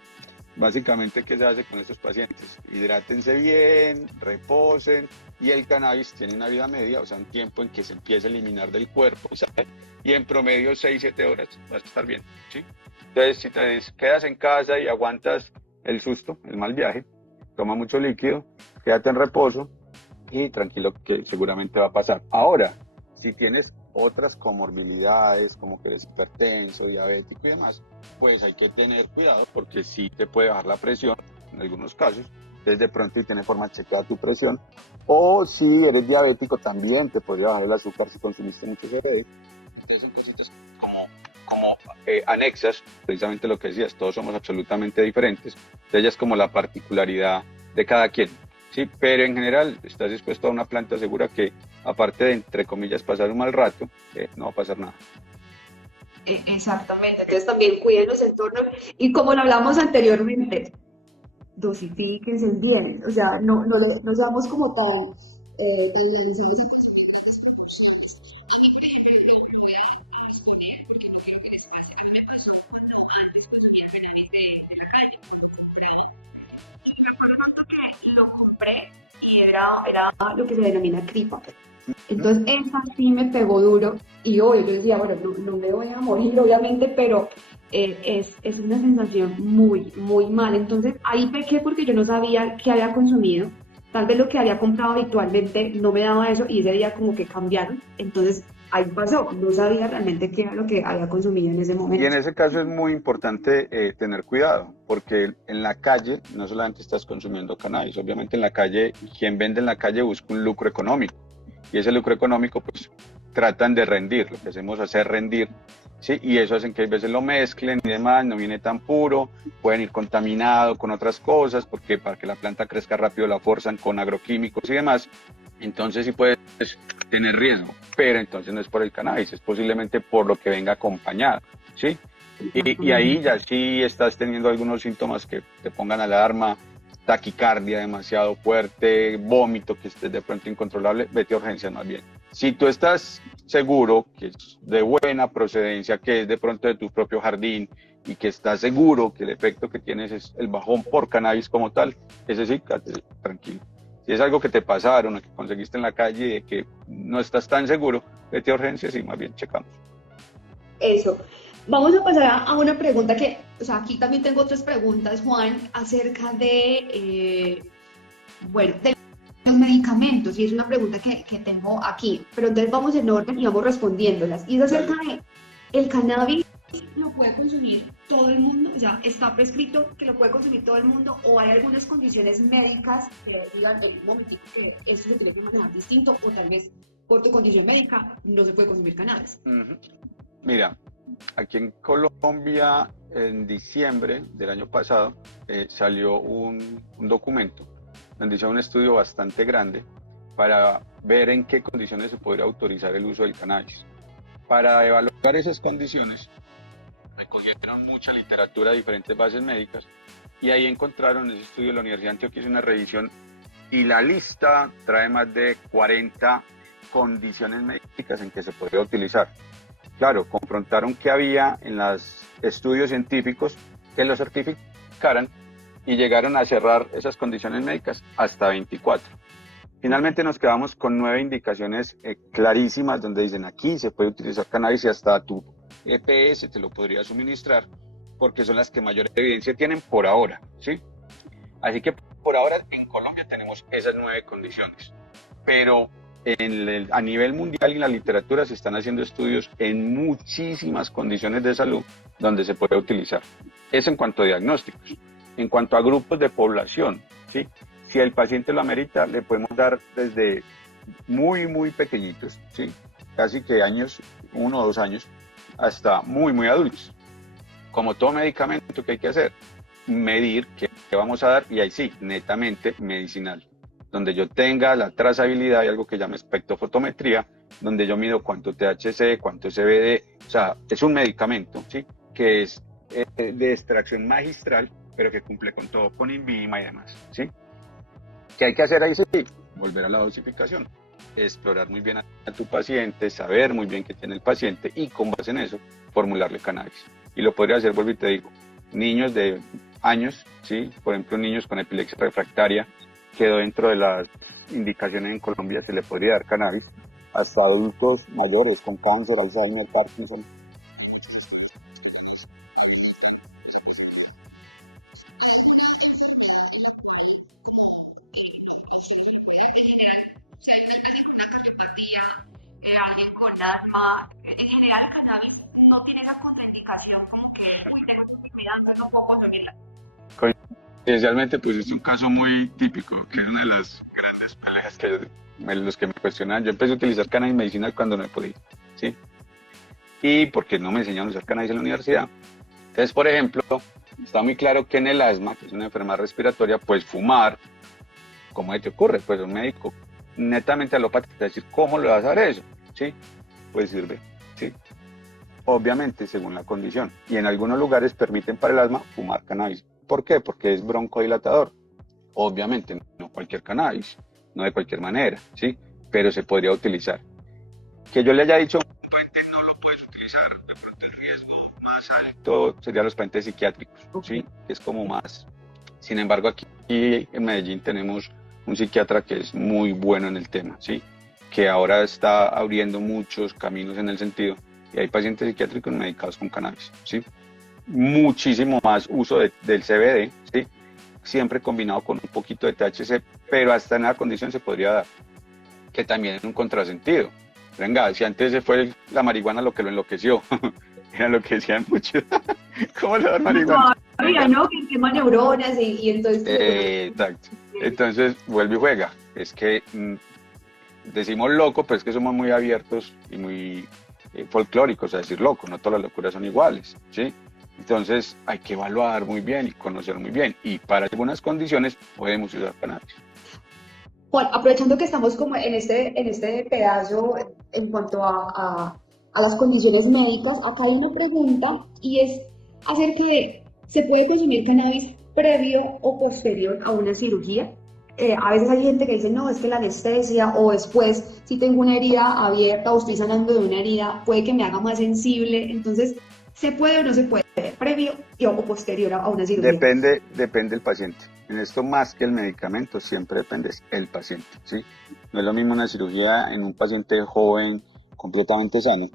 Básicamente, ¿qué se hace con estos pacientes? Hidrátense bien, reposen y el cannabis tiene una vida media, o sea, un tiempo en que se empieza a eliminar del cuerpo y en promedio 6-7 horas vas a estar bien, ¿sí? Entonces, si te quedas en casa y aguantas el susto, el mal viaje, toma mucho líquido, quédate en reposo y tranquilo que seguramente va a pasar. Ahora, si tienes otras comorbilidades como que eres hipertenso, diabético y demás, pues hay que tener cuidado porque sí te puede bajar la presión en algunos casos. Entonces de pronto y tiene forma chequeada tu presión. O si eres diabético también te podría bajar el azúcar si consumiste mucho CBD. Entonces son cositas como anexas, precisamente lo que decías, todos somos absolutamente diferentes. Entonces ya es como la particularidad de cada quien. Sí, pero en general estás expuesto a una planta segura que, aparte de, entre comillas, pasar un mal rato, no va a pasar nada. Exactamente, entonces también cuiden los entornos y como lo hablamos anteriormente, dosifíquense bien, o sea, no seamos como tan era lo que se denomina cripa. Entonces, esa sí me pegó duro y hoy yo decía, bueno, no me voy a morir, obviamente, pero es una sensación muy, muy mal. Entonces, ahí pequé porque yo no sabía qué había consumido. Tal vez lo que había comprado habitualmente no me daba eso y ese día como que cambiaron. Entonces, ahí pasó. No sabía realmente qué era lo que había consumido en ese Y en momento. ese caso es muy importante tener cuidado, porque en la calle no solamente estás consumiendo cannabis, obviamente en la calle, quien vende en la calle busca un lucro económico, y ese lucro económico pues tratan de rendir, lo que hacemos es hacer rendir, ¿sí? Y eso hacen que a veces lo mezclen y demás, no viene tan puro, pueden ir contaminado con otras cosas, porque para que la planta crezca rápido la forzan con agroquímicos y demás, entonces sí puedes tener riesgo, pero entonces no es por el cannabis, es posiblemente por lo que venga acompañado, ¿sí? Y ahí ya sí estás teniendo algunos síntomas que te pongan alarma, taquicardia demasiado fuerte, vómito que estés de pronto incontrolable, vete a urgencias más bien. Si tú estás seguro que es de buena procedencia, que es de pronto de tu propio jardín y que estás seguro que el efecto que tienes es el bajón por cannabis como tal, ese sí, tranquilo. Si es algo que te pasaron o que conseguiste en la calle y de que no estás tan seguro, vete a urgencias y más bien checamos. Eso. Vamos a pasar a una pregunta que, o sea, aquí también tengo otras preguntas, Juan, acerca de, bueno, de los medicamentos, y es una pregunta que tengo aquí, pero entonces vamos en orden y vamos respondiéndolas. Y es acerca Dale. de, ¿el cannabis lo puede consumir todo el mundo? O sea, ¿está prescrito que lo puede consumir todo el mundo o hay algunas condiciones médicas que digan en un momentito que esto se tiene que manejar distinto o tal vez por tu condición médica no se puede consumir cannabis? Uh-huh. Mira, aquí en Colombia, en diciembre del año pasado, salió un documento donde hizo un estudio bastante grande para ver en qué condiciones se podría autorizar el uso del cannabis. Para evaluar esas condiciones, recogieron mucha literatura de diferentes bases médicas y ahí encontraron ese estudio de la Universidad de Antioquia, hizo una revisión y la lista trae más de 40 condiciones médicas en que se podría utilizar. Claro, confrontaron qué había en los estudios científicos que lo certificaran y llegaron a cerrar esas condiciones médicas hasta 24. Finalmente nos quedamos con 9 indicaciones clarísimas donde dicen aquí se puede utilizar cannabis y hasta tu EPS te lo podría suministrar porque son las que mayor evidencia tienen por ahora, ¿sí? Así que por ahora en Colombia tenemos esas 9 condiciones, pero a nivel mundial y en la literatura se están haciendo estudios en muchísimas condiciones de salud donde se puede utilizar. Eso en cuanto a diagnósticos. En cuanto a grupos de población, ¿sí? Si el paciente lo amerita, le podemos dar desde muy, muy pequeñitos, ¿sí? Casi que años, 1 o 2 años, hasta muy, muy adultos. Como todo medicamento, ¿qué hay que hacer? Medir qué vamos a dar, y ahí sí, netamente medicinal, donde yo tenga la trazabilidad y algo que llama espectrofotometría, donde yo mido cuánto THC, cuánto CBD, o sea, es un medicamento, ¿sí? Que es de extracción magistral, pero que cumple con todo, con INVIMA y demás, ¿sí? ¿Qué hay que hacer ahí? Sí, volver a la dosificación, explorar muy bien a tu paciente, saber muy bien qué tiene el paciente y con base en eso, formularle cannabis. Y lo podría hacer, vuelvo y te digo, niños de años, ¿sí? Por ejemplo, niños con epilepsia refractaria, quedó dentro de las indicaciones en Colombia, se le podría dar cannabis, hasta adultos mayores con cáncer, Alzheimer, Parkinson. Alguien con asma, en general el cannabis no tiene la contraindicación como que muy tengo que cuidando, no puedo consumirla. Esencialmente, pues es un caso muy típico, que es una de las grandes peleas que los que me cuestionan. Yo empecé a utilizar cannabis medicinal cuando no he podido, ¿sí? Y porque no me enseñaron a usar cannabis en la universidad. Entonces, por ejemplo, está muy claro que en el asma, que es una enfermedad respiratoria, pues fumar, ¿cómo te ocurre? Pues un médico netamente alópata te va a decir, ¿cómo le vas a dar eso? ¿Sí? Pues sirve, ¿sí? Obviamente, según la condición. Y en algunos lugares permiten para el asma fumar cannabis. ¿Por qué? Porque es broncodilatador. Obviamente, no cualquier cannabis, no de cualquier manera, ¿sí? Pero se podría utilizar. Que yo le haya dicho, un puente no lo puedes utilizar, de pronto el riesgo más alto serían los puentes psiquiátricos, ¿sí? Que es como más. Sin embargo, aquí en Medellín tenemos un psiquiatra que es muy bueno en el tema, ¿sí? Que ahora está abriendo muchos caminos en el sentido, y hay pacientes psiquiátricos medicados con cannabis, ¿sí? Muchísimo más uso del CBD, ¿sí? Siempre combinado con un poquito de THC, pero hasta en la condición se podría dar, que también es un contrasentido. Venga, si antes se fue la marihuana lo que lo enloqueció, era lo que decían muchos. ¿Cómo le dan marihuana? Todavía, ¿no? Que quema neuronas y entonces... Exacto. Entonces vuelve y juega. Es que decimos loco, pero es que somos muy abiertos y muy folclóricos a decir loco, no todas las locuras son iguales, ¿sí? Entonces hay que evaluar muy bien y conocer muy bien, y para algunas condiciones podemos usar cannabis. Juan, aprovechando que estamos como en este pedazo en cuanto a las condiciones médicas, acá hay una pregunta y es acerca de, ¿se puede consumir cannabis previo o posterior a una cirugía? A veces hay gente que dice, no, es que la anestesia o después, si tengo una herida abierta o estoy sanando de una herida, puede que me haga más sensible. Entonces, ¿se puede o no se puede? Previo o posterior a una cirugía. Depende del paciente. En esto, más que el medicamento, siempre depende del paciente, ¿sí? No es lo mismo una cirugía en un paciente joven, completamente sano,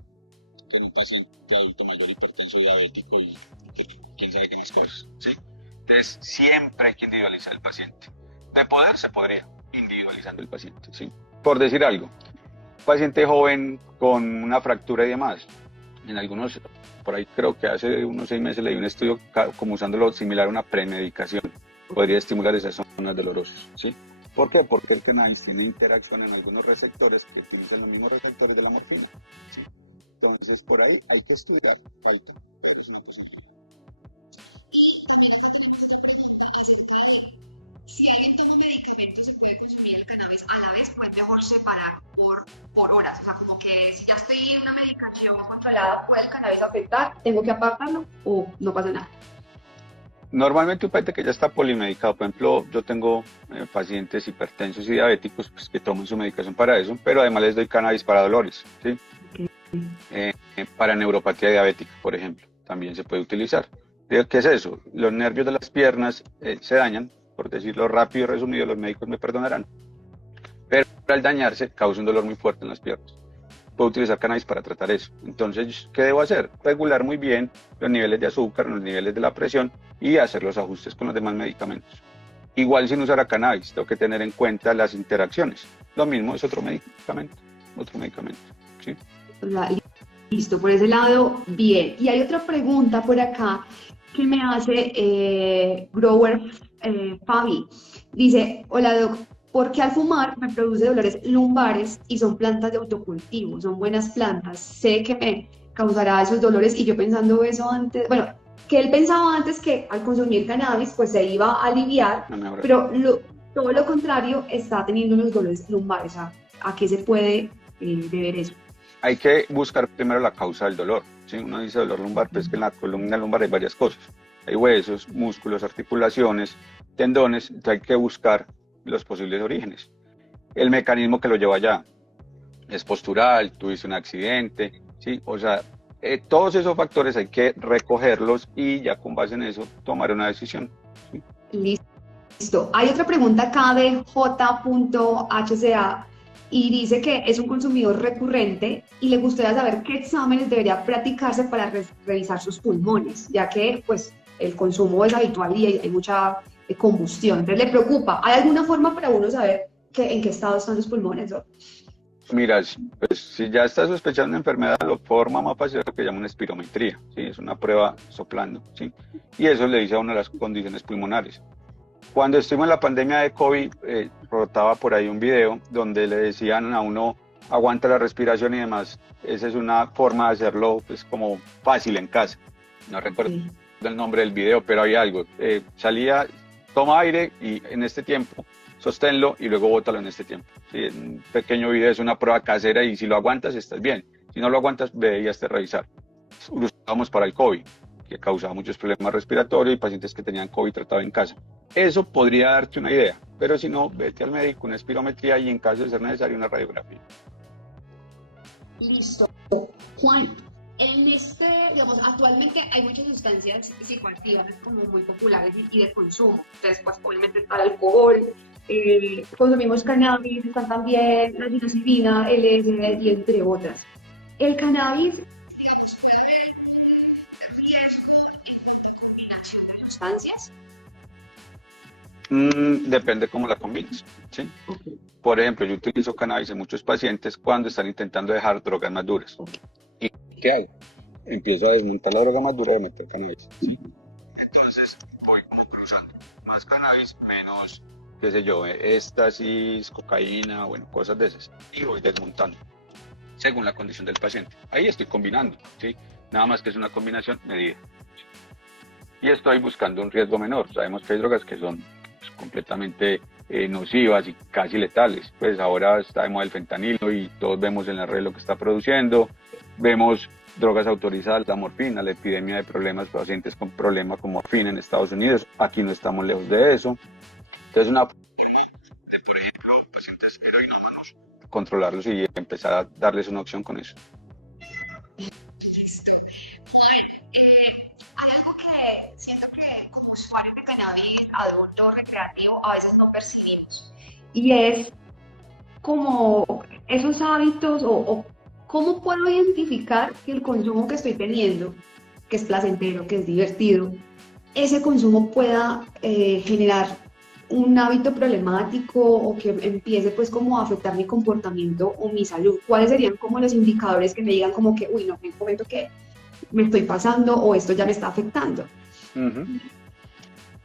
que en un paciente adulto mayor, hipertenso, diabético y quién sabe qué más cosas, ¿sí? Entonces, siempre hay que individualizar el paciente. De poder, se podría, individualizando el paciente, ¿sí? Por decir algo, paciente joven con una fractura y demás, en algunos, por ahí creo que hace unos 6 meses leí un estudio como usándolo similar a una premedicación, podría estimular esas zonas dolorosas, ¿sí? ¿Por qué? Porque el cannabis tiene interacción en algunos receptores que utilizan los mismos receptores de la morfina, ¿sí? Entonces, por ahí hay que estudiar, falta, y es una posibilidad. Y también acá tenemos una pregunta acerca de si alguien toma medicamentos, se puede consumir el cannabis a la vez, pues mejor separar por horas. O sea, como que si ya estoy en una medicación controlada, ¿puede el cannabis afectar? ¿Tengo que apartarlo o no pasa nada? Normalmente un paciente que ya está polimedicado, por ejemplo, yo tengo pacientes hipertensos y diabéticos pues, que toman su medicación para eso, pero además les doy cannabis para dolores, ¿sí? Para neuropatía diabética, por ejemplo, también se puede utilizar. ¿Qué es eso? Los nervios de las piernas se dañan, por decirlo rápido y resumido, los médicos me perdonarán, pero al dañarse causa un dolor muy fuerte en las piernas. Puedo utilizar cannabis para tratar eso. Entonces, ¿qué debo hacer? Regular muy bien los niveles de azúcar, los niveles de la presión y hacer los ajustes con los demás medicamentos. Igual sin usar a cannabis, tengo que tener en cuenta las interacciones. Lo mismo es otro medicamento, ¿sí? Listo, por ese lado, bien. Y hay otra pregunta por acá que me hace Grower Fabi. Dice, hola Doc, ¿por qué al fumar me produce dolores lumbares y son plantas de autocultivo? Son buenas plantas. Sé que causará esos dolores. Y yo pensando eso antes, bueno, que él pensaba antes que al consumir cannabis pues se iba a aliviar, no mejora. pero todo lo contrario, está teniendo unos dolores lumbares. O sea, ¿a qué se puede deber eso? Hay que buscar primero la causa del dolor. ¿Sí? Uno dice dolor lumbar, pues que en la columna lumbar hay varias cosas. Hay huesos, músculos, articulaciones, tendones, entonces hay que buscar los posibles orígenes. El mecanismo que lo lleva allá es postural, tuviste un accidente, ¿sí? O sea, todos esos factores hay que recogerlos y ya con base en eso tomar una decisión. ¿Sí? Listo. Hay otra pregunta acá de J.HCA y dice que es un consumidor recurrente y le gustaría saber qué exámenes debería practicarse para revisar sus pulmones, ya que pues el consumo es habitual y hay mucha combustión. Entonces le preocupa. ¿Hay alguna forma para uno saber en qué estado están los pulmones? ¿No? Mira, pues si ya estás sospechando una enfermedad, la forma más fácil es lo que llaman una espirometría, ¿sí? Es una prueba soplando, ¿sí? Y eso le dice a uno las condiciones pulmonares. Cuando estuvimos en la pandemia de COVID, rotaba por ahí un video donde le decían a uno, aguanta la respiración y demás. Esa es una forma de hacerlo, pues, como fácil en casa. No recuerdo el nombre del video, pero hay algo. Salía, toma aire y en este tiempo sosténlo y luego bótalo en este tiempo. ¿Sí? Un pequeño video es una prueba casera y si lo aguantas, estás bien. Si no lo aguantas, deberías revisar. Lo usábamos para el COVID, que causaba muchos problemas respiratorios y pacientes que tenían COVID tratados en casa. Eso podría darte una idea, pero si no, vete al médico, una espirometría y en caso de ser necesario, una radiografía. Listo. Juan, digamos, actualmente hay muchas sustancias psicoactivas como muy populares y de consumo. Entonces, pues obviamente está el alcohol, consumimos cannabis, están también la psilocibina, LSD y entre otras. El cannabis, digamos, puede haber riesgo en cuanto a combinación de sustancias. Depende cómo la combines, ¿sí? Okay. Por ejemplo, yo utilizo cannabis en muchos pacientes cuando están intentando dejar drogas más duras. ¿Y qué hago? Empiezo a desmontar la droga más dura y meter cannabis, ¿sí? Entonces voy como cruzando, más cannabis, menos, qué sé yo, éxtasis, cocaína, bueno, cosas de esas, y voy desmontando, según la condición del paciente. Ahí estoy combinando, ¿sí? Nada más que es una combinación medida. Y estoy buscando un riesgo menor. Sabemos que hay drogas que son completamente nocivas y casi letales. Pues ahora está de moda el fentanilo y todos vemos en la red lo que está produciendo. Vemos drogas autorizadas, la morfina, la epidemia de problemas, pacientes con problemas con morfina en Estados Unidos. Aquí no estamos lejos de eso. Entonces, por ejemplo, pacientes heroinómanos, controlarlos y empezar a darles una opción con eso. Adulto recreativo a veces no percibimos y es como esos hábitos o cómo puedo identificar que el consumo que estoy teniendo, que es placentero, que es divertido, ese consumo pueda generar un hábito problemático o que empiece pues como a afectar mi comportamiento o mi salud. ¿Cuáles serían como los indicadores que me digan como que, uy, no, en un momento que me estoy pasando o esto ya me está afectando?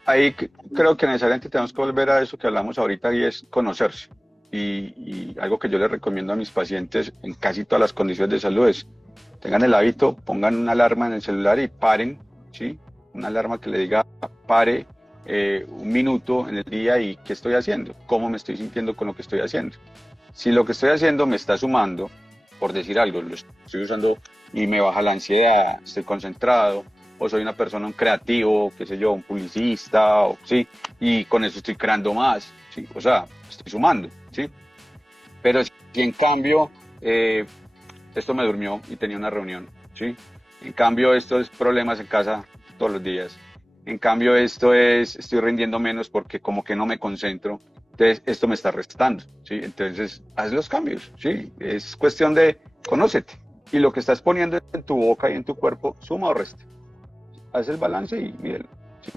Ahí creo que necesariamente tenemos que volver a eso que hablamos ahorita y es conocerse. Y algo que yo les recomiendo a mis pacientes en casi todas las condiciones de salud es tengan el hábito, pongan una alarma en el celular y paren, ¿sí? Una alarma que le diga pare un minuto en el día y qué estoy haciendo, cómo me estoy sintiendo con lo que estoy haciendo. Si lo que estoy haciendo me está sumando, por decir algo, lo estoy usando y me baja la ansiedad, estoy concentrado, o soy una persona, un creativo, qué sé yo, un publicista, o, ¿sí? Y con eso estoy creando más, ¿sí? O sea, estoy sumando, ¿sí? Pero si en cambio esto me durmió y tenía una reunión, ¿sí? En cambio estos problemas en casa todos los días, en cambio esto es, estoy rindiendo menos porque como que no me concentro, entonces esto me está restando, ¿sí? Entonces haz los cambios, ¿sí? Es cuestión de conócete y lo que estás poniendo en tu boca y en tu cuerpo suma o resta. Haz el balance y mídelo, ¿sí?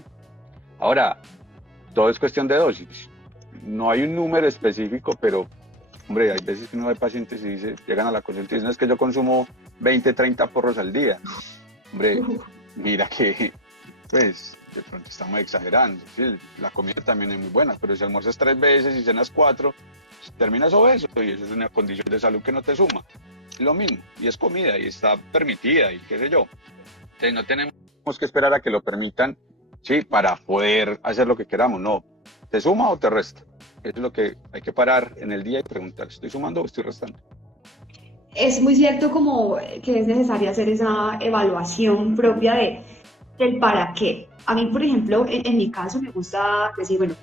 Ahora, todo es cuestión de dosis. No hay un número específico, pero, hombre, hay veces que uno ve pacientes y llegan a la consulta y dicen, es que yo consumo 20, 30 porros al día. Hombre, mira que, pues, de pronto estamos exagerando. ¿Sí? La comida también es muy buena, pero si almuerzas 3 veces y cenas 4, terminas obeso y eso es una condición de salud que no te suma. lo mismo, y es comida, y está permitida, y qué sé yo. Entonces no tenemos que esperar a que lo permitan, sí, para poder hacer lo que queramos, no. ¿Te suma o te resta? Eso es lo que hay que parar en el día y preguntar, ¿estoy sumando o estoy restando? Es muy cierto como que es necesaria hacer esa evaluación propia del para qué. A mí, por ejemplo, en mi caso me gusta decir, bueno,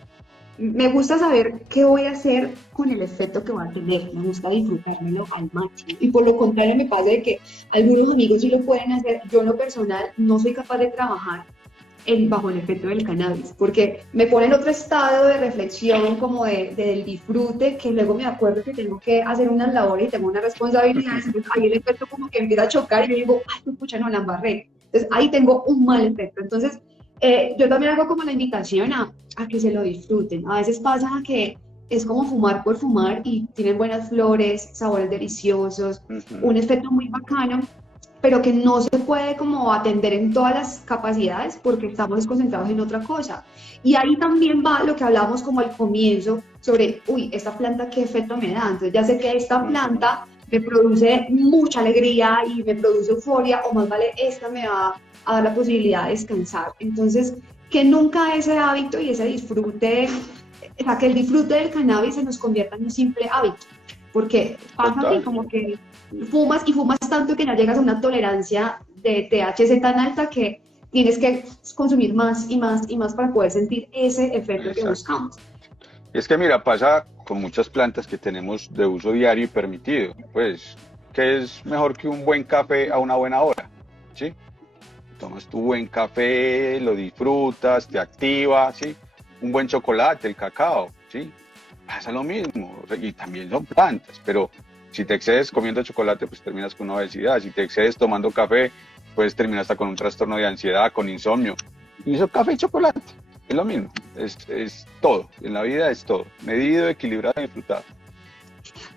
me gusta saber qué voy a hacer con el efecto que va a tener, me gusta disfrutármelo al máximo. Y por lo contrario me pasa de que algunos amigos sí lo pueden hacer, yo en lo personal no soy capaz de trabajar bajo el efecto del cannabis, porque me pone en otro estado de reflexión, como del disfrute, que luego me acuerdo que tengo que hacer unas labores y tengo unas responsabilidades, entonces ahí el efecto como que empieza a chocar y yo digo, ay, pues pucha, no, la embarré. Entonces ahí tengo un mal efecto. Entonces yo también hago como la invitación a que se lo disfruten. A veces pasa que es como fumar por fumar y tienen buenas flores, sabores deliciosos, un Ujú. efecto muy bacano, pero que no se puede como atender en todas las capacidades porque estamos concentrados en otra cosa. Y ahí también va lo que hablamos como al comienzo sobre, uy, esta planta qué efecto me da. Entonces ya sé que esta Ujú. planta me produce mucha alegría y me produce euforia, o más vale, esta me va a dar la posibilidad de descansar. Entonces, que nunca ese hábito y ese disfrute, o sea, que el disfrute del cannabis se nos convierta en un simple hábito, porque pasa así Total. como que fumas y fumas tanto que ya llegas a una tolerancia de THC tan alta que tienes que consumir más y más y más para poder sentir ese efecto que Exacto. buscamos. Y es que mira, pasa con muchas plantas que tenemos de uso diario y permitido. Pues, ¿qué es mejor que un buen café a una buena hora? ¿Sí? Tomas tu buen café, lo disfrutas, te activa, ¿sí? Un buen chocolate, el cacao, ¿sí? Pasa lo mismo. O sea, y también son plantas, pero si te excedes comiendo chocolate, pues terminas con una obesidad. Si te excedes tomando café, pues terminas hasta con un trastorno de ansiedad, con insomnio. Y eso café y chocolate, es lo mismo. Es todo. En la vida es todo. Medido, equilibrado y disfrutado.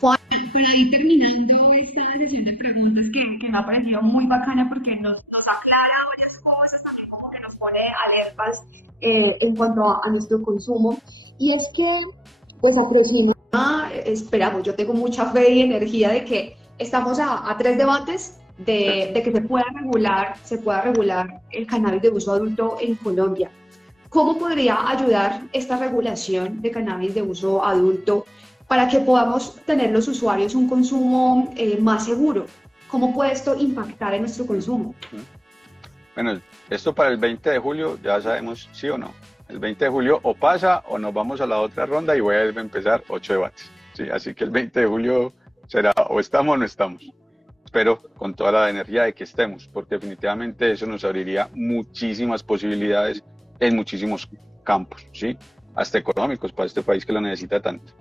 Juan, para ir terminando esta sesión de preguntas que me ha parecido muy bacana porque nos aclara varias cosas, también como que nos pone alertas en cuanto a nuestro consumo. Y es que, pues aproximamos, esperamos, yo tengo mucha fe y energía de que estamos a tres debates Sí. de que se pueda regular el cannabis de uso adulto en Colombia. ¿Cómo podría ayudar esta regulación de cannabis de uso adulto para que podamos tener los usuarios un consumo más seguro? ¿Cómo puede esto impactar en nuestro consumo? Bueno, esto para el 20 de julio ya sabemos sí o no. El 20 de julio o pasa o nos vamos a la otra ronda y voy a empezar 8 debates. Sí, así que el 20 de julio será o estamos o no estamos. Espero con toda la energía de que estemos, porque definitivamente eso nos abriría muchísimas posibilidades en muchísimos campos, ¿sí? Hasta económicos para este país que lo necesita tanto.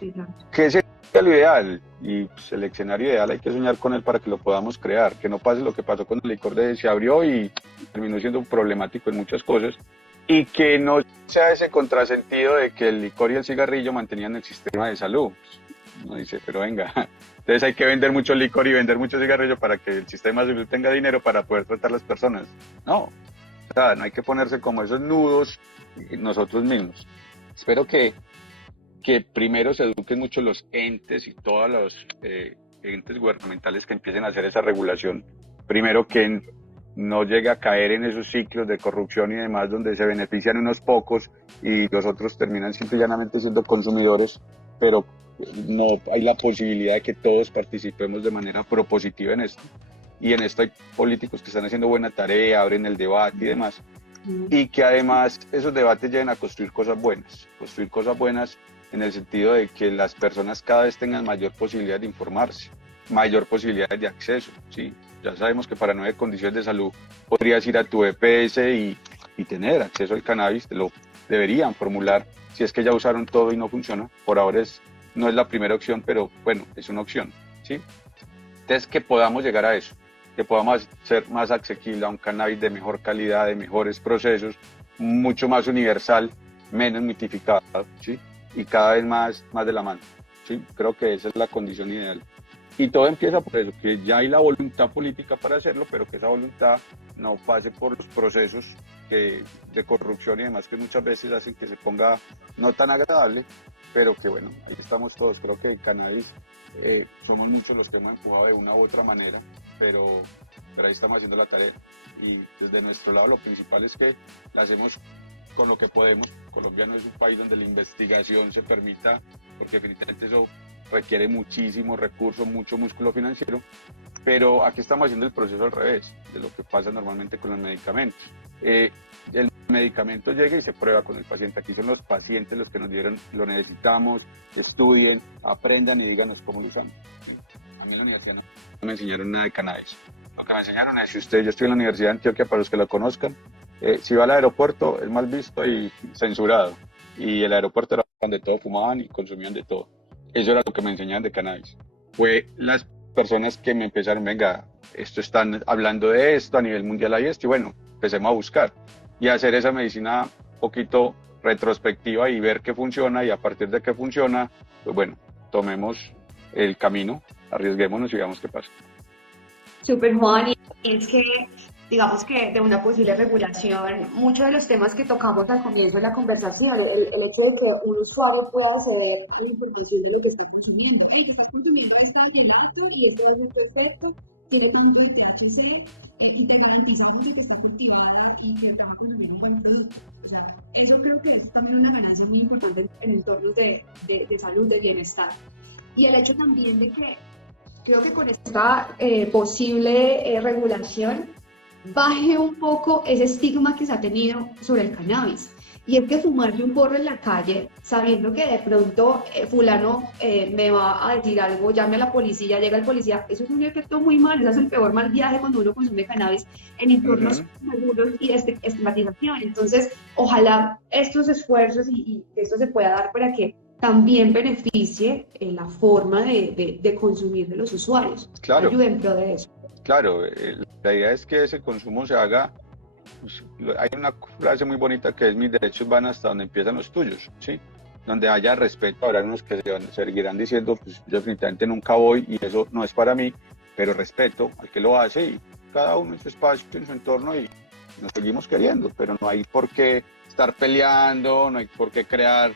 Exacto. ¿Qué sería lo ideal? Y pues, el escenario ideal hay que soñar con él para que lo podamos crear, que no pase lo que pasó con el licor de se abrió y terminó siendo problemático en muchas cosas, y que no sea ese contrasentido de que el licor y el cigarrillo mantenían el sistema de salud. Uno dice, pero venga, entonces hay que vender mucho licor y vender mucho cigarrillo para que el sistema de salud tenga dinero para poder tratar a las personas. No, o sea, no hay que ponerse como esos nudos nosotros mismos. Espero que primero se eduquen mucho los entes y todos los entes gubernamentales que empiecen a hacer esa regulación. Primero que no llegue a caer en esos ciclos de corrupción y demás donde se benefician unos pocos y los otros terminan simple y llanamente siendo consumidores, pero no hay la posibilidad de que todos participemos de manera propositiva en esto. Y en esto hay políticos que están haciendo buena tarea, abren el debate y demás, y que además esos debates lleven a construir cosas buenas en el sentido de que las personas cada vez tengan mayor posibilidad de informarse, mayor posibilidad de acceso, ¿sí? Ya sabemos que para 9 condiciones de salud podrías ir a tu EPS y tener acceso al cannabis, te lo deberían formular si es que ya usaron todo y no funciona. Por ahora no es la primera opción, pero bueno, es una opción, ¿sí? Entonces, que podamos llegar a eso, que podamos ser más asequible a un cannabis de mejor calidad, de mejores procesos, mucho más universal, menos mitificado, ¿sí? Y cada vez más de la mano, ¿sí? Creo que esa es la condición ideal. Y todo empieza por eso, que ya hay la voluntad política para hacerlo, pero que esa voluntad no pase por los procesos de corrupción y demás que muchas veces hacen que se ponga no tan agradable, pero que bueno, ahí estamos todos. Creo que el cannabis somos muchos los que hemos empujado de una u otra manera, pero ahí estamos haciendo la tarea. Y desde nuestro lado lo principal es que la hacemos con lo que podemos. Colombia no es un país donde la investigación se permita, porque definitivamente eso requiere muchísimos recursos, mucho músculo financiero, pero aquí estamos haciendo el proceso al revés de lo que pasa normalmente con los medicamentos. El medicamento llega y se prueba con el paciente. Aquí son los pacientes los que nos dieron, lo necesitamos, estudien, aprendan y díganos cómo lo usamos. A mí en la universidad no me enseñaron nada de cannabis. Lo que me enseñaron es, si usted, yo estoy en la Universidad de Antioquia, para los que lo conozcan, si va al aeropuerto es mal visto y censurado. Y el aeropuerto era donde todos fumaban y consumían de todo. Eso era lo que me enseñaban de cannabis. Fue las personas que me empezaron, venga, esto están hablando de esto, a nivel mundial hay esto, y bueno, empecemos a buscar y a hacer esa medicina un poquito retrospectiva y ver qué funciona, y a partir de qué funciona, pues bueno, tomemos el camino, arriesguémonos y veamos qué pasa. Súper, Juan, y es que, digamos que de una posible regulación, muchos de los temas que tocamos al comienzo de la conversación, el hecho de que un usuario pueda acceder a la información de lo que está consumiendo. Hey, que estás consumiendo esta gelato y este es muy efecto, tiene tanto de THC y te garantizamos de que está cultivada y que te va a consumir un buen producto. O sea, eso creo que es también una ganancia muy importante en entornos de salud, de bienestar. Y el hecho también de que creo que con esta posible regulación baje un poco ese estigma que se ha tenido sobre el cannabis. Y es que fumarse un porro en la calle, sabiendo que de pronto fulano me va a decir algo, llame a la policía, llega el policía, eso es un efecto muy mal, eso es el peor mal viaje cuando uno consume cannabis en entornos seguros y de estigmatización. Entonces, ojalá estos esfuerzos y esto se pueda dar para que también beneficie la forma de consumir de los usuarios. Claro. Ayude en pro de eso. Claro, la idea es que ese consumo se haga, pues, hay una frase muy bonita que es: mis derechos van hasta donde empiezan los tuyos, ¿sí? Donde haya respeto. Habrá unos que seguirán diciendo, pues yo definitivamente nunca voy y eso no es para mí, pero respeto al que lo hace y cada uno en su espacio, en su entorno, y nos seguimos queriendo, pero no hay por qué estar peleando, no hay por qué crear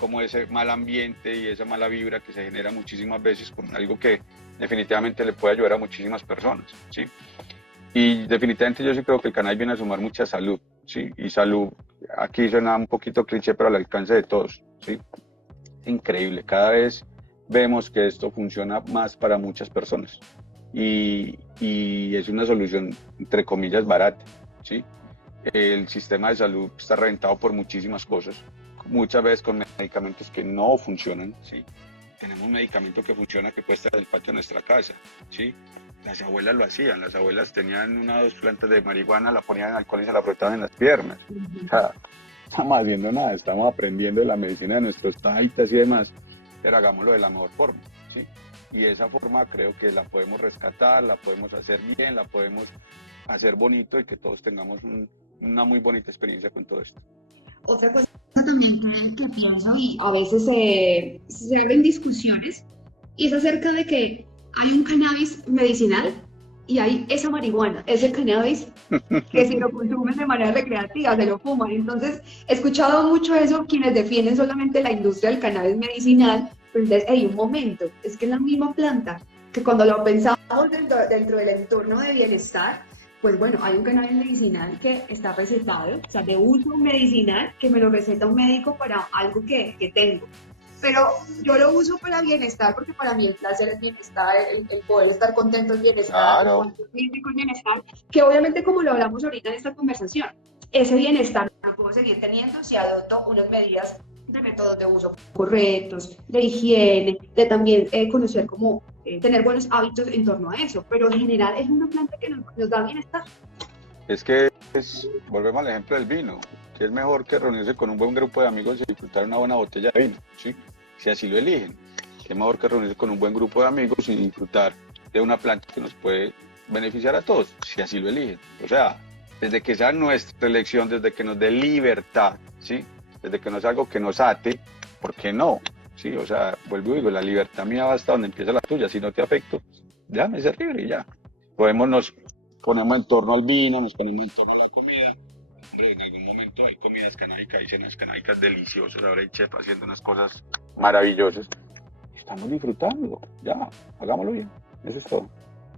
como ese mal ambiente y esa mala vibra que se genera muchísimas veces con algo que definitivamente le puede ayudar a muchísimas personas, ¿sí? Y definitivamente yo sí creo que el cannabis viene a sumar mucha salud, ¿sí? Y salud, aquí suena un poquito cliché, pero al alcance de todos, ¿sí? Increíble, cada vez vemos que esto funciona más para muchas personas y es una solución, entre comillas, barata, ¿sí? El sistema de salud está reventado por muchísimas cosas, muchas veces con medicamentos que no funcionan, ¿sí? Tenemos un medicamento que funciona, que puede estar en el patio de nuestra casa, ¿sí? Las abuelas lo hacían, las abuelas tenían una o dos plantas de marihuana, la ponían en alcohol y se la frotaban en las piernas. O sea, no estamos haciendo nada, estamos aprendiendo de la medicina de nuestros taitas y demás, pero hagámoslo de la mejor forma, ¿sí? Y esa forma creo que la podemos rescatar, la podemos hacer bien, la podemos hacer bonito y que todos tengamos una muy bonita experiencia con todo esto. Otra cosa también que pienso y a veces se abren discusiones y es acerca de que hay un cannabis medicinal y hay esa marihuana, ese cannabis que si lo consumen de manera recreativa se lo fuman. Entonces he escuchado mucho eso, quienes defienden solamente la industria del cannabis medicinal, pero entonces hay un momento, es que es la misma planta que cuando lo pensamos dentro del entorno de bienestar, pues bueno, hay un cannabis medicinal que está recetado, o sea, de uso medicinal, que me lo receta un médico para algo que tengo. Pero yo lo uso para bienestar, porque para mí el placer es bienestar, el poder estar contento es bienestar, claro. El físico es bienestar, que obviamente como lo hablamos ahorita en esta conversación, ese bienestar lo puedo seguir teniendo si adopto unas medidas de métodos de uso correctos, de higiene, de también conocer cómo tener buenos hábitos en torno a eso, pero en general es una planta que nos da bienestar. Es que volvemos al ejemplo del vino, que es mejor que reunirse con un buen grupo de amigos y disfrutar una buena botella de vino, ¿sí? Si así lo eligen. Que es mejor que reunirse con un buen grupo de amigos y disfrutar de una planta que nos puede beneficiar a todos, si así lo eligen. O sea, desde que sea nuestra elección, desde que nos dé libertad, ¿sí? Desde que no sea algo que nos ate, ¿por qué no? Sí, o sea, vuelvo y digo, la libertad mía va hasta donde empieza la tuya. Si no te afecto, déjame ser libre y ya. Nos ponemos en torno al vino, nos ponemos en torno a la comida. Hombre, en algún momento pronto hay comidas canábicas, hay cenas canábicas deliciosas, ahora hay chef haciendo unas cosas maravillosas. Estamos disfrutando, ya, hagámoslo bien, eso es todo.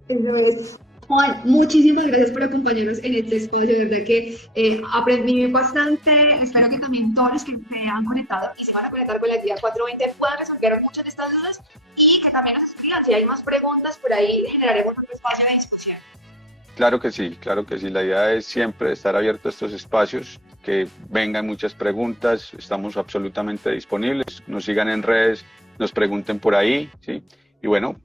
Eso es. Juan, muchísimas gracias por acompañarnos en este espacio, de verdad que aprendí bastante, espero que también todos los que se han conectado y se van a conectar con la guía 420 puedan resolver muchas de estas dudas y que también nos escriban, si hay más preguntas por ahí generaremos otro espacio de discusión. Claro que sí, la idea es siempre estar abierto a estos espacios, que vengan muchas preguntas, estamos absolutamente disponibles, nos sigan en redes, nos pregunten por ahí, ¿sí? Y bueno,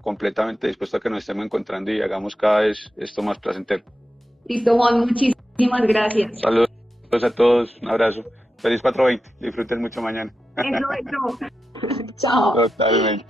completamente dispuesto a que nos estemos encontrando y hagamos cada vez esto más placentero. Listo, Juan, muchísimas gracias. Saludos a todos, un abrazo. Feliz 420, disfruten mucho mañana. Eso. Chao. Totalmente.